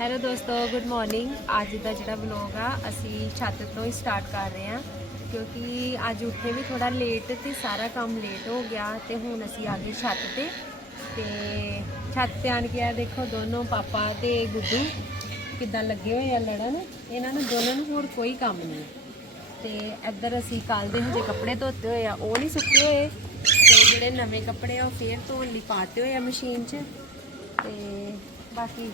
Hello ਦੋਸਤੋ good morning ਅੱਜ ਦਾ ਜਿਹੜਾ ਵਲੌਗ ਆ, ਅਸੀਂ ਛੱਤ ਤੋਂ ਹੀ ਸਟਾਰਟ ਕਰ ਰਹੇ ਹਾਂ, ਕਿਉਂਕਿ ਅੱਜ ਉੱਠੇ ਵੀ ਥੋੜਾ ਲੇਟ ਤੇ ਸਾਰਾ ਕੰਮ ਲੇਟ ਹੋ ਗਿਆ ਤੇ ਹੁਣ ਅਸੀਂ ਆ ਗਏ ਛੱਤ ਤੇ। ਤੇ ਛੱਤ ਤੇ ਆਣ ਕੇ ਆ ਦੇਖੋ ਦੋਨੋਂ ਪਾਪਾ ਤੇ ਗੁੱਡੂ ਕਿੱਦਾਂ ਲੱਗੇ ਹੋਏ ਆ ਲੜਨ। ਇਹਨਾਂ ਨੂੰ ਦੋਨਾਂ ਨੂੰ ਹੋਰ ਕੋਈ ਕੰਮ ਨਹੀਂ ਤੇ ਇੱਧਰ ਅਸੀਂ ਕੱਲ ਦੇ ਹਜੇ ਕੱਪੜੇ ਧੋਤੇ ਹੋਏ ਆ, ਉਹ ਨਹੀਂ ਸੁੱਕੇ ਹੋਏ। ਤੇ ਜਿਹੜੇ ਨਵੇਂ ਕੱਪੜੇ ਆ, ਉਹ ਫੇਰ ਧੋਣ ਲਈ ਪਾਤੇ ਹੋਏ ਆ ਮਸ਼ੀਨ 'ਚ। ਤੇ ਬਾਕੀ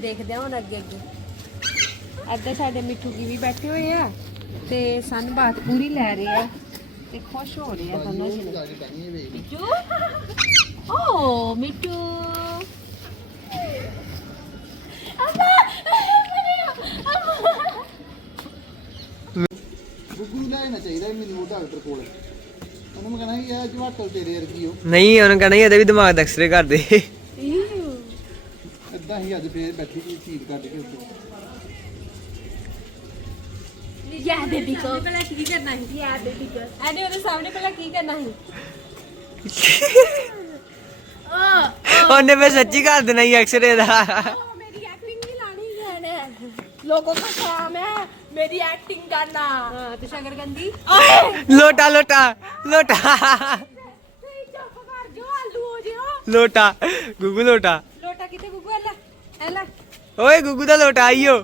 ਦੇਖਦੇ ਹਾਂ ਹੁਣ ਅੱਗੇ ਅੱਗੇ। ਇੱਧਰ ਸਾਡੇ ਮਿੱਠੂ ਕੀ ਵੀ ਬੈਠੇ ਹੋਏ ਆ ਤੇ ਸਨ ਬਾਤ ਪੂਰੀ ਲੈ ਰਹੇ ਆ ਤੇ ਖੁਸ਼ ਹੋ ਰਹੇ ਆ ਦੋਨੋਂ ਜਣੇ ਮਿੱਠੂ? ਓ ਮਿੱਠੂ। ਗੁੱਗੂ ਨੂੰ ਲੈਣਾ ਚਾਹੀਦਾ ਮੈਨੂੰ ਉਹ ਡਾਕਟਰ ਕੋਲ। ਉਹਨੂੰ ਕਹਣਾ ਕਿ ਇਹ ਜਵਾਟਲ ਤੇਰੇ ਵਰਗੀ ਹੋ ਨਹੀਂ ਉਹਨੂੰ ਕਹਣਾ ਇਹਦੇ ਵੀ ਦਿਮਾਗ ਦਾ ਐਕਸਰੇ ਕਰ ਦੇ ਇਦਾਂ ਹੀ ਅੱਜ ਫੇਰ ਬੈਠੀ ਸੀ ਸੀਟ ਕੱਢ ਕੇ ਉੱਤੇ। ਯਾ ਬੇਬੀ ਕੋ। ਪਹਿਲਾਂ ਕੀ ਕਰਨਾ ਸੀ? ਯਾ ਬੇਬੀ ਕੋ। ਐਡੇ ਉਹਦੇ ਸਾਹਮਣੇ ਪਹਿਲਾਂ ਕੀ ਕਰਨਾ ਸੀ? ਓ ਮੈਂ ਸੱਚੀ ਕਰ ਦੇਣਾ ਮੇਰੀ ਐਕਟਿੰਗ ਨਹੀਂ ਲਾਣੀ ਹੈ ਨੇ ਲੋਕੋ ਕਾ ਕੰਮ ਹੈ ਮੇਰੀ ਐਕਟਿੰਗ ਕਰਨਾ ਹਾਂ ਤੇ ਸ਼ਗਰਗੰਦੀ ਲੋਟਾ ਲੋਟਾ ਲੋਟਾ। ਸਹੀ ਲੋਟਾ ਗੁੱਗੂ ਲੋਟਾ। ਓਏ ਗੁੱਗੂ ਦਾ ਲੋਟਾ ਆਈਓ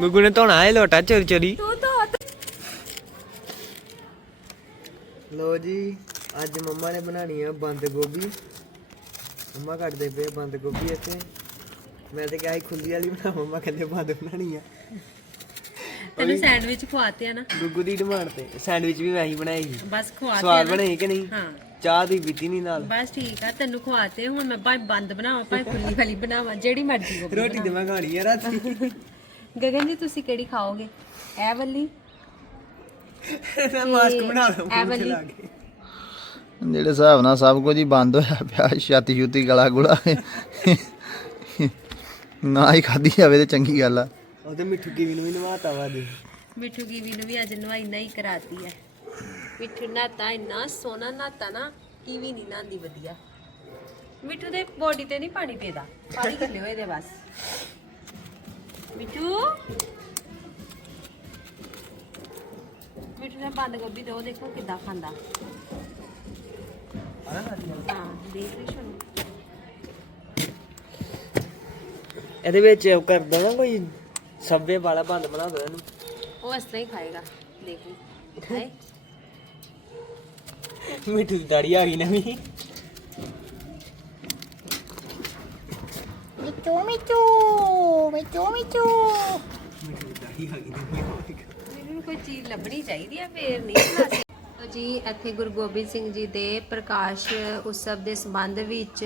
ਗੁੱਗੂ ਨੇ ਧੋਣਾ ਹੈ ਲੋਟਾ ਚੋਰੀ ਚੋਰੀ। ਤੂੰ ਧੋ ਲੋ ਜੀ ਅੱਜ ਮੰਮਾ ਨੇ ਬਣਾਣੀ ਆ ਬੰਦ ਗੋਭੀ। ਮੰਮਾ ਕੱਟਦੇ ਪਏ ਬੰਦ ਗੋਭੀ ਇੱਥੇ। ਮੈਂ ਤੇ ਕਿਹਾ ਸੀ ਖੁੱਲੀ ਵਾਲੀ ਬਣਾ ਮੰਮਾ ਕਹਿੰਦੇ ਬੰਦ ਬਣਾਣੀ ਆ। ਤੈਨੂੰ ਸੈਂਡਵਿਚ ਖਵਾਤੇ ਆ ਨਾ। ਗੁੱਗੂ ਦੀ ਡਿਮਾਂਡ ਤੇ। ਸੈਂਡਵਿਚ ਵੀ ਮੈਂ ਹੀ ਬਣਾਏ ਸੀ। ਬਸ ਖਵਾ ਸਵਾਦ ਬਣਾਏ ਕਿ ਨਹੀਂ? ਹਾਂ। ਚਾਹ ਦੀ ਪੀਤੀ ਨਹੀਂ ਨਾਲ। ਬਸ ਠੀਕ ਆ ਤੈਨੂੰ ਖਵਾਤੇ ਹੁਣ ਮੈਂ ਭਾਵੇਂ ਬੰਦ ਬਣਾਵਾਂ ਭਾਵੇਂ ਖੁੱਲੀ ਵਾਲੀ ਬਣਾਵਾਂ ਜਿਹੜੀ ਮਰਜ਼ੀ ਹੋਵੇ ਰੋਟੀ ਤੇ ਮੈਂ ਖਾਣੀ ਆ ਰਾਤੀ। ਗਗਨ ਜੀ ਤੁਸੀਂ ਕਿਹੜੀ ਖਾਓਗੇ? ਇਹ ਵਾਲੀ? ਮਾਸਕ ਬਣਾ ਲਓ ਇਹ ਵਾਲੀ। ਜਿਹੜੇ ਹਿਸਾਬ ਨਾਲ ਸਭ ਕੁਝ ਹੀ ਬੰਦ ਹੋਇਆ ਪਿਆ ਛਾਤੀ ਛੁੱਤੀ ਗਲਾ ਗੁਲਾ। ਨਾ ਹੀ ਖਾਦੀ ਜਾਵੇ ਤੇ ਚੰਗੀ ਗੱਲ ਆ। ਉਹਦੇ ਮਿੱਠੂ ਕੀਵੀ ਨੂੰ ਵੀ ਨਵਾਤਾ ਵਾ ਦੇ ਮਿੱਠੂ ਕੀਵੀ ਨੂੰ ਵੀ ਅੱਜ ਨਵਾਈ ਨਹੀਂ ਕਰਾਤੀ ਹੈ ਮਿੱਠੂ ਨਾਤਾ ਇੰਨਾ ਸੋਹਣਾ ਨਾਤਾ ਨਾ ਕੀਵੀ ਨਹੀਂ ਨਾਂਦੀ ਵਧੀਆ। ਮਿੱਠੂ ਦੇ ਬੋਡੀ ਤੇ ਨਹੀਂ ਪਾਣੀ ਪੀਦਾ। ਪਾਣੀ ਖਿਲੇ ਹੋਏ ਦੇ ਬਸ। ਮਿੱਠੂ? ਮਿੱਠੂ ਨੇ ਬੰਦ ਗੋਭੀ ਦੋ ਦੇਖੋ ਕਿੱਦਾਂ ਖਾਂਦਾ। ਹਾਂ ਦੇਖ ਰਹੀ ਸ਼ੁਰੂ। ਇਹਦੇ ਵਿੱਚ ਉਹ ਕਰਦਾ ਨਾ ਕੋਈ ਸੱਬੇ ਵਾਲਾ ਬੰਦ ਬਣਾ ਦੋ ਇਹਨੂੰ। ਉਹ ਇਸ ਤਰ੍ਹਾਂ ਹੀ ਖਾਏਗਾ ਦੇਖ ਲਈ। ਖਾਏ? ਮਿੱਠੂ ਦੀ ਦਾੜੀ ਆ ਗਈ ਨਵੀਂ। ਮਿੱਟੂ ਮਿੱਟੂ ਮਿੱਟੂ ਮਿੱਟੂ ਮਿੱਠੂ ਦੀ ਦਾੜੀ ਆ ਗਈ ਨਵੀਂ ਮੈਨੂੰ ਕੋਈ ਚੀਜ਼ ਲੱਭਣੀ ਚਾਹੀਦੀ ਆ ਫੇਰ ਨਹੀਂ ਬਣਾ ਸਕਦੀ। ਜੀ ਇੱਥੇ ਗੁਰੂ ਗੋਬਿੰਦ ਸਿੰਘ ਜੀ ਦੇ ਪ੍ਰਕਾਸ਼ ਉਤਸਵ ਦੇ ਸੰਬੰਧ ਵਿੱਚ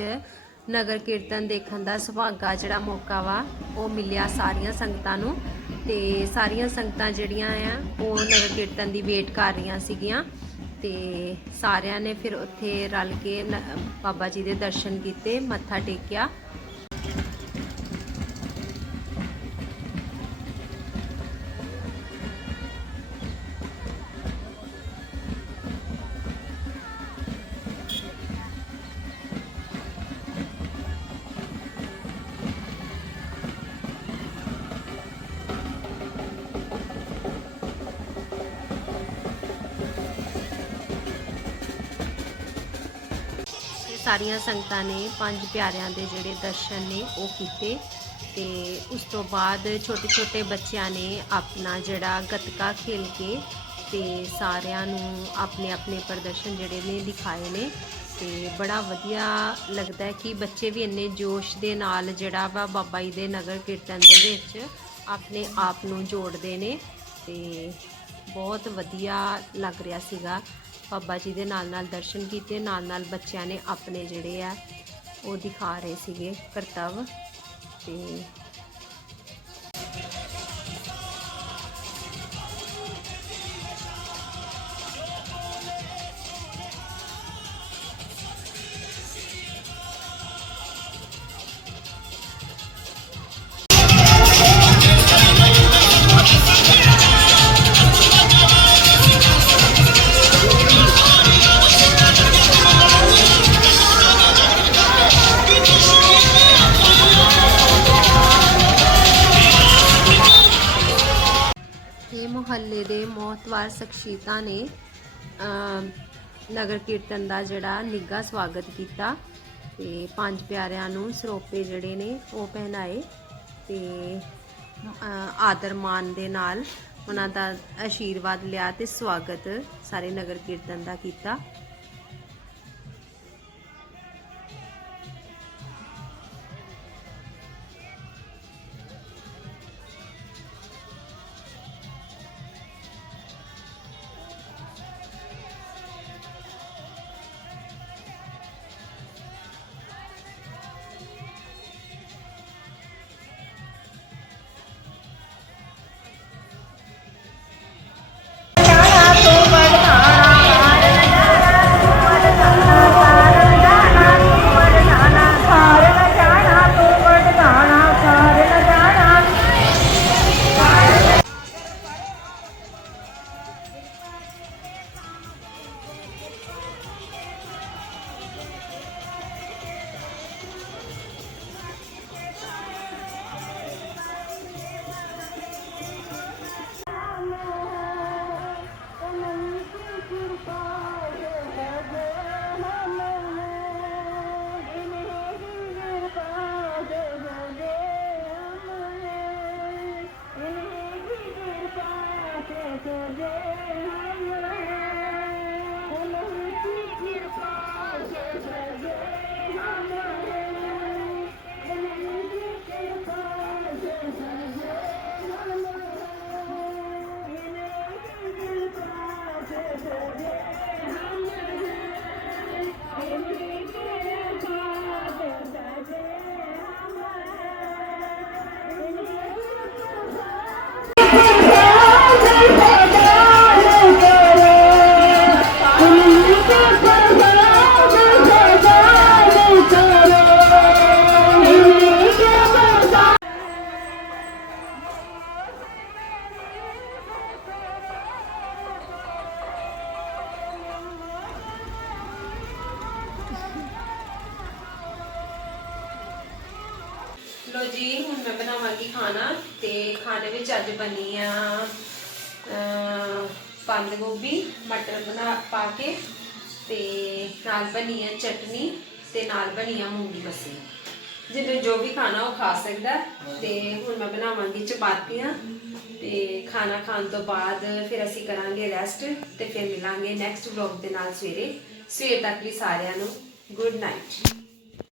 ਨਗਰ ਕੀਰਤਨ ਦੇਖਣ ਦਾ ਸੁਭਾਗਾ ਜਿਹੜਾ ਮੌਕਾ ਵਾ ਉਹ ਮਿਲਿਆ ਸਾਰੀਆਂ ਸੰਗਤਾਂ ਨੂੰ। ਤੇ ਸਾਰੀਆਂ ਸੰਗਤਾਂ ਜਿਹੜੀਆਂ ਆ ਉਹ ਨਗਰ ਕੀਰਤਨ ਦੀ ਵੇਟ ਕਰ ਰਹੀਆਂ ਸੀਗੀਆਂ। ਤੇ ਸਾਰਿਆਂ ਨੇ ਫਿਰ ਉੱਥੇ ਰਲ ਕੇ ਬਾਬਾ ਜੀ ਦੇ ਦਰਸ਼ਨ ਕੀਤੇ ਮੱਥਾ ਟੇਕਿਆ। ਸਾਰੀਆਂ ਸੰਗਤਾਂ ਨੇ ਪੰਜ ਪਿਆਰਿਆਂ ਦੇ ਜਿਹੜੇ ਦਰਸ਼ਨ ਨੇ ਉਹ ਕੀਤੇ ਤੇ ਉਸ ਤੋਂ ਬਾਅਦ ਛੋਟੇ ਛੋਟੇ ਬੱਚਿਆਂ ਨੇ ਆਪਣਾ ਜਿਹੜਾ ਗੱਤਕਾ ਖੇਲ ਕੇ ਤੇ ਸਾਰਿਆਂ ਨੂੰ ਆਪਣੇ ਆਪਣੇ ਪ੍ਰਦਰਸ਼ਨ ਜਿਹੜੇ ਨੇ ਦਿਖਾਏ ਨੇ ਤੇ ਬੜਾ ਵਧੀਆ ਲੱਗਦਾ ਹੈ ਕਿ ਬੱਚੇ ਵੀ ਇੰਨੇ ਜੋਸ਼ ਦੇ ਨਾਲ ਜਿਹੜਾ ਵਾ ਬਾਬਾ ਜੀ ਦੇ ਨਗਰ ਕੀਰਤਨ ਦੇ ਵਿੱਚ ਆਪਣੇ ਆਪ ਨੂੰ ਜੋੜਦੇ ਨੇ ਤੇ ਬਹੁਤ ਵਧੀਆ ਲੱਗ ਰਿਹਾ ਸੀਗਾ। ਬਾਬਾ ਜੀ ਦੇ ਨਾਲ ਨਾਲ ਦਰਸ਼ਨ ਕੀਤੇ, ਨਾਲ ਨਾਲ ਬੱਚਿਆਂ ਨੇ ਆਪਣੇ ਜਿਹੜੇ ਆ ਉਹ ਦਿਖਾ ਰਹੇ ਸੀਗੇ ਕਰਤੱਵ ਤੇ ਮਹੱਲੇ ਦੇ ਮੌਤਵਾਰ ਸ਼ਖਸੀਅਤਾਂ ਨੇ ਨਗਰ ਕੀਰਤਨ ਦਾ ਜਿਹੜਾ ਨਿੱਘਾ ਸਵਾਗਤ ਕੀਤਾ ਤੇ ਪੰਜ ਪਿਆਰਿਆਂ ਨੂੰ ਸਰੋਪੇ ਜਿਹੜੇ ਨੇ ਉਹ ਪਹਿਨਾਏ ਤੇ ਆਦਰ ਮਾਨ ਦੇ ਨਾਲ ਉਹਨਾਂ ਦਾ ਆਸ਼ੀਰਵਾਦ ਲਿਆ ਤੇ ਸਵਾਗਤ ਸਾਰੇ ਨਗਰ ਕੀਰਤਨ ਦਾ ਕੀਤਾ। ਲੋ ਜੀ, ਹੁਣ ਮੈਂ ਬਣਾਵਾਂਗੀ ਖਾਣਾ ਤੇ ਖਾਣੇ ਵਿੱਚ ਅੱਜ ਬਣੀ ਆ ਬੰਦ ਗੋਭੀ, ਮਟਰ ਬਣਾ, ਪਾ ਕੇ ਤੇ ਨਾਲ ਬਣੀ ਆ ਚਟਨੀ ਤੇ ਨਾਲ ਬਣੀ ਆ ਮੂੰਗੀ ਮਸਰੀ। ਜਿਹਨੇ ਜੋ ਵੀ ਖਾਣਾ ਉਹ ਖਾ ਸਕਦਾ। ਹੈ। ਤੇ ਹੁਣ ਮੈਂ ਬਣਾਵਾਂਗੀ ਚਪਾਤੀਆਂ ਤੇ ਖਾਣਾ ਖਾਣ ਤੋਂ ਬਾਅਦ ਫਿਰ ਅਸੀਂ ਕਰਾਂਗੇ ਰੈਸਟ ਤੇ ਫਿਰ ਮਿਲਾਂਗੇ ਨੈਕਸਟ ਵਲੌਗ ਦੇ ਨਾਲ ਸਵੇਰੇ। ਸਵੇਰ ਤੱਕ ਲਈ ਸਾਰਿਆਂ ਨੂੰ ਗੁੱਡ ਨਾਈਟ।